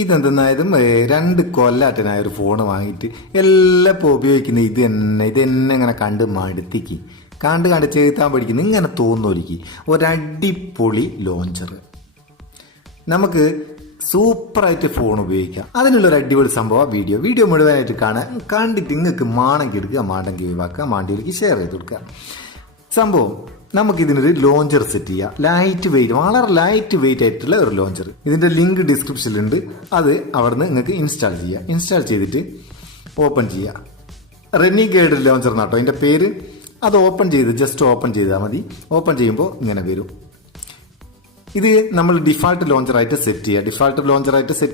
ഇതെന്തെന്നായതും 2 കൊല്ലാറ്റനായ ഒരു ഫോൺ വാങ്ങിയിട്ട് എല്ലാം ഇപ്പോൾ ഉപയോഗിക്കുന്നത് ഇത് തന്നെ ഇങ്ങനെ കണ്ട് മടുത്തിക്ക് കണ്ട് ചെയ്താൻ പഠിക്കുന്നു ഇങ്ങനെ തോന്നുന്നൊരിക്ക് ഒരടിപൊളി ലോഞ്ചർ നമുക്ക് സൂപ്പറായിട്ട് ഫോൺ ഉപയോഗിക്കാം. അതിനുള്ളൊരു അടിപൊളി സംഭവം വീഡിയോ മുഴുവനായിട്ട് കണ്ടിട്ട് നിങ്ങൾക്ക് മാണെങ്കിൽ എടുക്കുക, മാണ്ടെങ്കിൽ ഒഴിവാക്കുക, മാണ്ടിയിലേക്ക് ഷെയർ ചെയ്ത് കൊടുക്കുക. സംഭവം നമുക്കിതിനൊരു ലോഞ്ചർ സെറ്റ് ചെയ്യാം. വളരെ ലൈറ്റ് വെയിറ്റ് ആയിട്ടുള്ള ഒരു ലോഞ്ചർ. ഇതിന്റെ ലിങ്ക് ഡിസ്ക്രിപ്ഷനിലുണ്ട്. അത് അവിടുന്ന് നിങ്ങൾക്ക് ഇൻസ്റ്റാൾ ചെയ്യാം. ഇൻസ്റ്റാൾ ചെയ്തിട്ട് ഓപ്പൺ ചെയ്യുക. റെനിഗേഡ് ലോഞ്ചർ എന്നാട്ടോ അതിന്റെ പേര്. അത് ജസ്റ്റ് ഓപ്പൺ ചെയ്താൽ മതി. ഓപ്പൺ ചെയ്യുമ്പോൾ ഇങ്ങനെ വരും. ഇത് നമ്മൾ ഡിഫാൾട്ട് ലോഞ്ചറായിട്ട് സെറ്റ്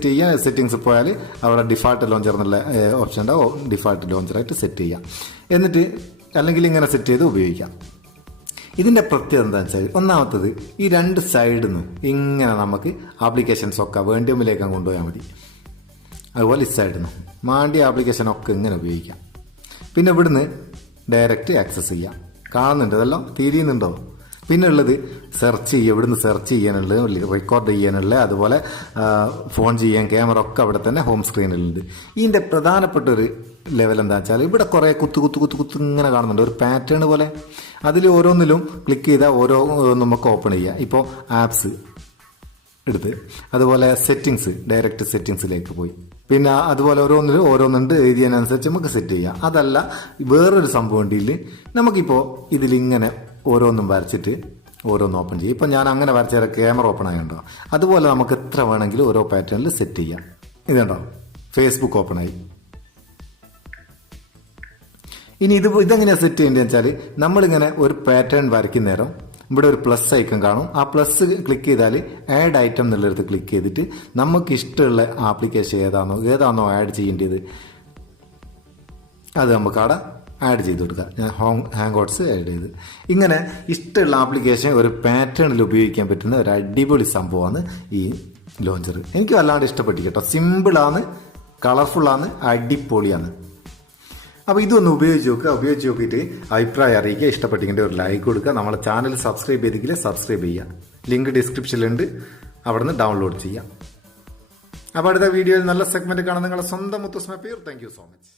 ചെയ്യുക. സെറ്റിംഗ്സ് പോയാൽ അവിടെ ഡിഫാൾട്ട് ലോഞ്ചർ എന്നുള്ള ഓപ്ഷൻ ഉണ്ടാവും. ഡിഫാൾട്ട് ലോഞ്ചറായിട്ട് സെറ്റ് ചെയ്യാം. എന്നിട്ട് അല്ലെങ്കിൽ ഇങ്ങനെ സെറ്റ് ചെയ്ത് ഉപയോഗിക്കാം. ഇതിന്റെ പ്രത്യേകത എന്താണെന്ന് വെച്ചാൽ, ഒന്നാമത്തത് ഈ 2 സൈഡിൽ നിന്ന് ഇങ്ങനെ നമുക്ക് ആപ്ലിക്കേഷൻസ് ഒക്കെ വേണ്ടിയമ്മിലേക്ക് കൊണ്ടുപോയാൽ മതി. അതുപോലെ ഈ സൈഡിൽ നിന്ന് മാണ്ടി ആപ്ലിക്കേഷൻ ഒക്കെ ഇങ്ങനെ ഉപയോഗിക്കാം. പിന്നെ ഇവിടുന്ന് ഡയറക്റ്റ് ആക്സസ് ചെയ്യാം. കാണുന്നുണ്ട് അതെല്ലാം തിരിയുന്നുണ്ടോ? പിന്നെ ഉള്ളത് സെർച്ച് ചെയ്യുക. ഇവിടുന്ന് സെർച്ച് ചെയ്യാനുള്ളത്, റെക്കോർഡ് ചെയ്യാനുള്ളത്, അതുപോലെ ഫോൺ ചെയ്യാൻ ക്യാമറ ഒക്കെ അവിടെ തന്നെ ഹോം സ്ക്രീനിലുണ്ട്. ഇതിൻ്റെ പ്രധാനപ്പെട്ട ഒരു ലെവൽ എന്താ വെച്ചാൽ, ഇവിടെ കുറേ കുത്ത് ഇങ്ങനെ കാണുന്നുണ്ട്, ഒരു പാറ്റേൺ പോലെ. അതിൽ ഓരോന്നിലും ക്ലിക്ക് ചെയ്താൽ ഓരോ നമുക്ക് ഓപ്പൺ ചെയ്യാം. ഇപ്പോൾ ആപ്സ് എടുത്ത്, അതുപോലെ സെറ്റിങ്സ്, ഡയറക്റ്റ് സെറ്റിങ്സിലേക്ക് പോയി. പിന്നെ അതുപോലെ ഓരോന്നുണ്ട് എഴുതിയതിനനുസരിച്ച് നമുക്ക് സെറ്റ് ചെയ്യാം. അതല്ല വേറൊരു സംഭവം ഉണ്ടെങ്കിൽ നമുക്കിപ്പോൾ ഇതിലിങ്ങനെ ഓരോന്നും വരച്ചിട്ട് ഓരോന്ന് ഓപ്പൺ ചെയ്യും. ഇപ്പം ഞാൻ അങ്ങനെ വരച്ച ക്യാമറ ഓപ്പൺ ആയുണ്ടോ, അതുപോലെ നമുക്ക് എത്ര വേണമെങ്കിലും ഓരോ പാറ്റേണിൽ സെറ്റ് ചെയ്യാം. ഇതുണ്ടോ, ഫേസ്ബുക്ക് ഓപ്പൺ ആയി. ഇനി ഇതെങ്ങനെയാണ് സെറ്റ് ചെയ്യേണ്ടതെന്ന് വെച്ചാൽ, നമ്മളിങ്ങനെ ഒരു പാറ്റേൺ വരയ്ക്കുന്ന നേരം ഇവിടെ ഒരു പ്ലസ് ഐക്കൺ കാണും. ആ പ്ലസ് ക്ലിക്ക് ചെയ്താൽ ആഡ് ഐറ്റം എന്നുള്ളിടത്ത് ക്ലിക്ക് ചെയ്തിട്ട് നമുക്ക് ഇഷ്ടമുള്ള ആപ്ലിക്കേഷൻ ഏതാണോ ആഡ് ചെയ്യേണ്ടത് അത് നമുക്ക് അവിടെ ആഡ് ചെയ്ത് കൊടുക്കുക. ഞാൻ ഹാങ് ഔട്ട്സ് ആഡ് ചെയ്ത് ഇങ്ങനെ ഇഷ്ടമുള്ള ആപ്ലിക്കേഷൻ ഒരു പാറ്റേണിൽ ഉപയോഗിക്കാൻ പറ്റുന്ന ഒരു അടിപൊളി സംഭവമാണ് ഈ ലോഞ്ചർ. എനിക്ക് വല്ലാണ്ട് ഇഷ്ടപ്പെട്ടു കേട്ടോ. സിമ്പിളാണ്, കളർഫുള്ളാണ്, അടിപൊളിയാണ്. അപ്പോൾ ഇതൊന്ന് ഉപയോഗിച്ച് നോക്കിയിട്ട് അഭിപ്രായം അറിയിക്കുക. ഇഷ്ടപ്പെട്ടെങ്കിൽ ഒരു ലൈക്ക് കൊടുക്കുക. നമ്മളെ ചാനൽ സബ്സ്ക്രൈബ് ചെയ്തെങ്കിൽ സബ്സ്ക്രൈബ് ചെയ്യുക. ലിങ്ക് ഡിസ്ക്രിപ്ഷനിലുണ്ട്, അവിടുന്ന് ഡൗൺലോഡ് ചെയ്യാം. അപ്പോൾ അടുത്ത വീഡിയോയിൽ നല്ല സെഗ്മെന്റ് കാണാൻ നിങ്ങളുടെ സ്വന്തം Muthoos Meppayur. Thank you so much.